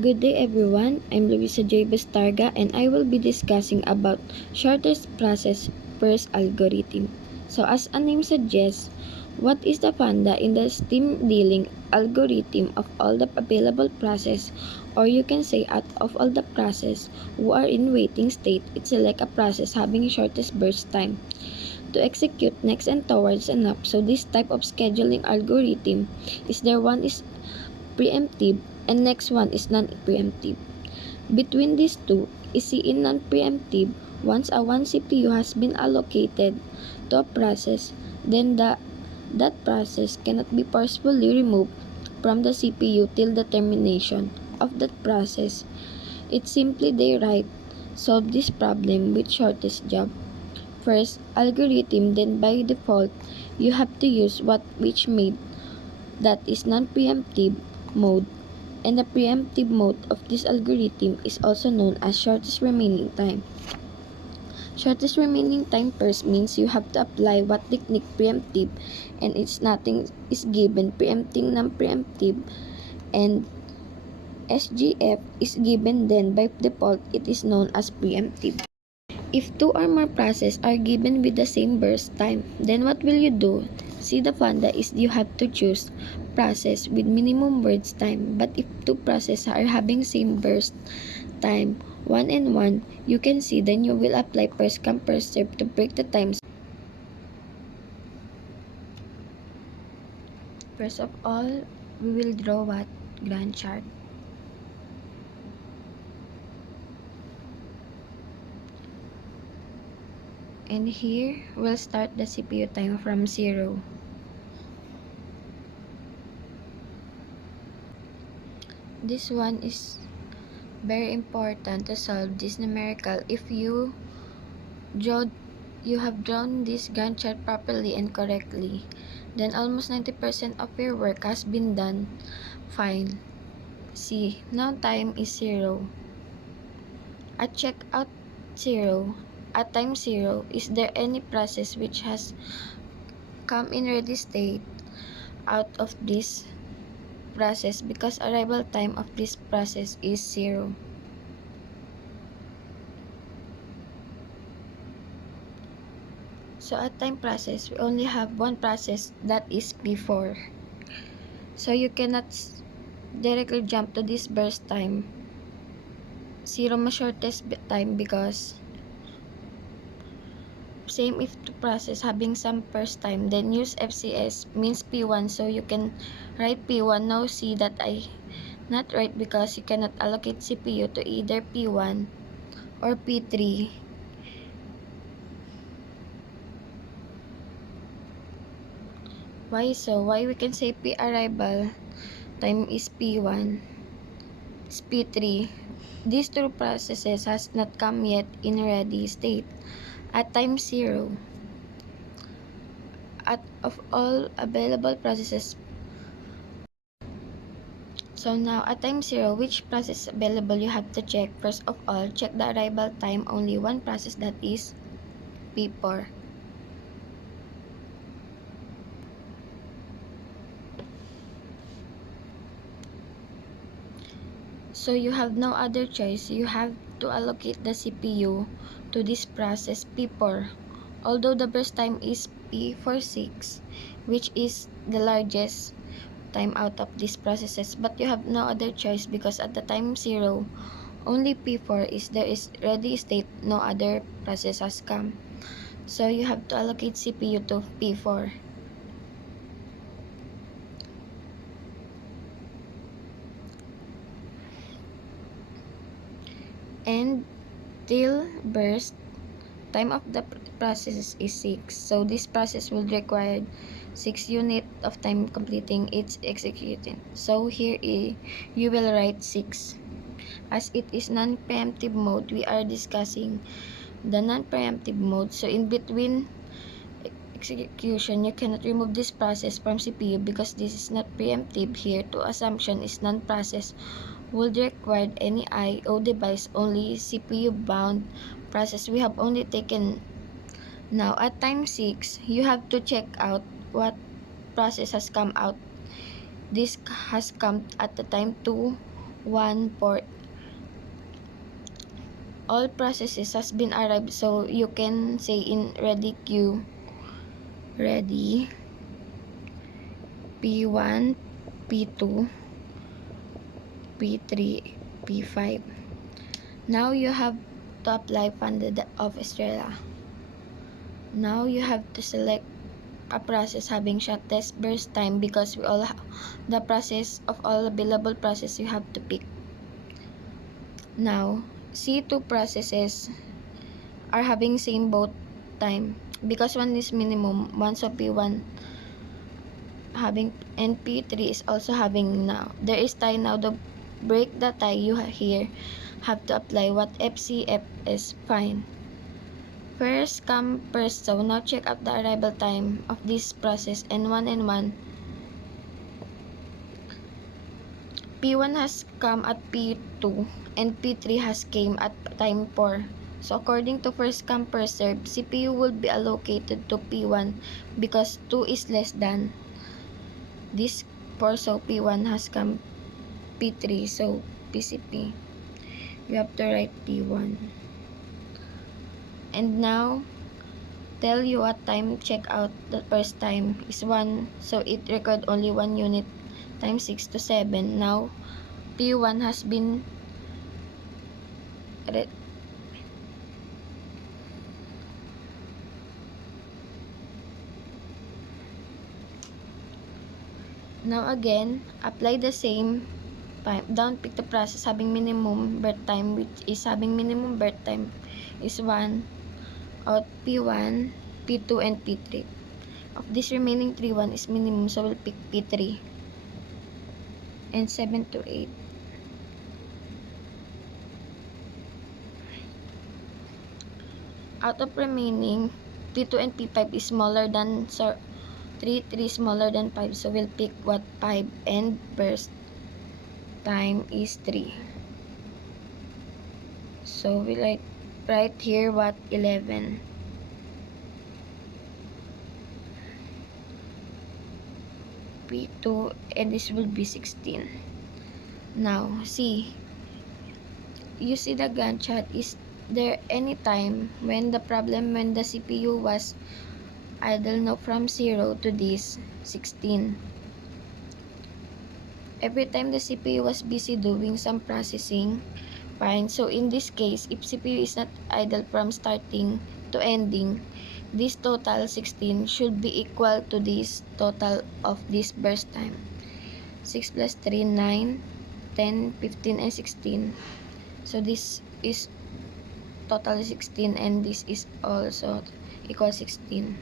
Good day everyone, I'm Luisa J. Bastarga and I will be discussing about shortest process first algorithm. So as a name suggests, what is the funda in the steam dealing algorithm of all the available process, or you can say out of all the process who are in waiting state, it select a process having shortest burst time to execute next and towards and up. So this type of scheduling algorithm is there one is preemptive and next one is non-preemptive. Between these two is in non-preemptive. Once a one CPU has been allocated to a process, then that process cannot be forcefully removed from the CPU till the termination of that process. It's simply they write solve this problem with shortest job. First algorithm, then by default you have to use which made that is non-preemptive mode, and the preemptive mode of this algorithm is also known as shortest remaining time. Shortest remaining time first means you have to apply what technique preemptive, and it's nothing is given preempting non-preemptive, and SGF is given, then by default it is known as preemptive. If two or more processes are given with the same burst time, then what will you do? See, the funda is you have to choose process with minimum burst time. But if two processes are having same burst time, 1 and 1, you can see then you will apply first come first serve to break the times. First of all, we will draw what? Gantt chart. And here, we'll start the CPU time from 0. This one is very important to solve this numerical. If you have drawn this Gantt chart properly and correctly, then almost 90% of your work has been done fine. See, now time is 0. At checkout 0, at time 0, is there any process which has come in ready state out of this process, because arrival time of this process is 0. So at time process, we only have one process, that is P4. So you cannot directly jump to this burst time. 0 mas shortest time, because same if to process having some burst time, then use FCS means P1. So you can write P1. Now see that I not right, because you cannot allocate CPU to either P1 or P3. Why so? Why we can say P arrival time is P1, is P3. These two processes has not come yet in ready state. At time 0, at of all available processes. So now at time 0, which process available you have to check. First of all, check the arrival time, only one process, that is P4. So you have no other choice. You have to allocate the CPU to this process P4. Although the burst time is P46, which is the largest time out of these processes, but you have no other choice, because at the time 0, only P4 is there is ready state, no other process has come. So you have to allocate CPU to P4. And till burst time of the process is 6. So this process will require 6 units of time completing its executing. So here you will write 6. As it is non-preemptive mode, we are discussing the non-preemptive mode. So in between execution, you cannot remove this process from CPU, because this is not preemptive. Here, to assumption is non-process would require any I/O device, only CPU bound process we have only taken. Now at time 6, you have to check out what process has come out. This has come at the time 2, 1 for all processes has been arrived. So you can say in ready queue, ready P1, P2, P3, P5. Now you have to apply Funda of Australia. Now you have to select a process having shortest burst time because we all the process of all available process you have to pick. Now, C2 processes are having same both time because one is minimum, one so P1 having and P3 is also having now. There is tie now. To break the tie you here have to apply what FCF is fine. First come first, so now check out the arrival time of this process and 1 P1 has come at P2 and P3 has came at time 4. So according to first come first serve, CPU will be allocated to P1 because 2 is less than this 4, so P1 has come P3, so PCP. You have to write P1. And now tell you what time check out the first time is 1, so it record only 1 unit times 6 to 7. Now P1 has been now again apply the same time. Down pick the process having minimum birth time, which is having minimum birth time is 1 out P1, P2 and P3. Of this remaining 3, 1 is minimum, so we'll pick P3 and 7 to 8. Out of remaining, P2 and P5 is smaller than 3 smaller than 5, so we'll pick what 5 and burst time is 3. So we write here what 11. P2 and this will be 16. Now see, you see the Gantt chart. Is there any time when the CPU was idle? No, from 0 to this 16. Every time the CPU was busy doing some processing, fine. So in this case, if CPU is not idle from starting to ending, this total 16 should be equal to this total of this burst time. 6 plus 3, 9, 10, 15, and 16. So this is total 16 and this is also equal 16.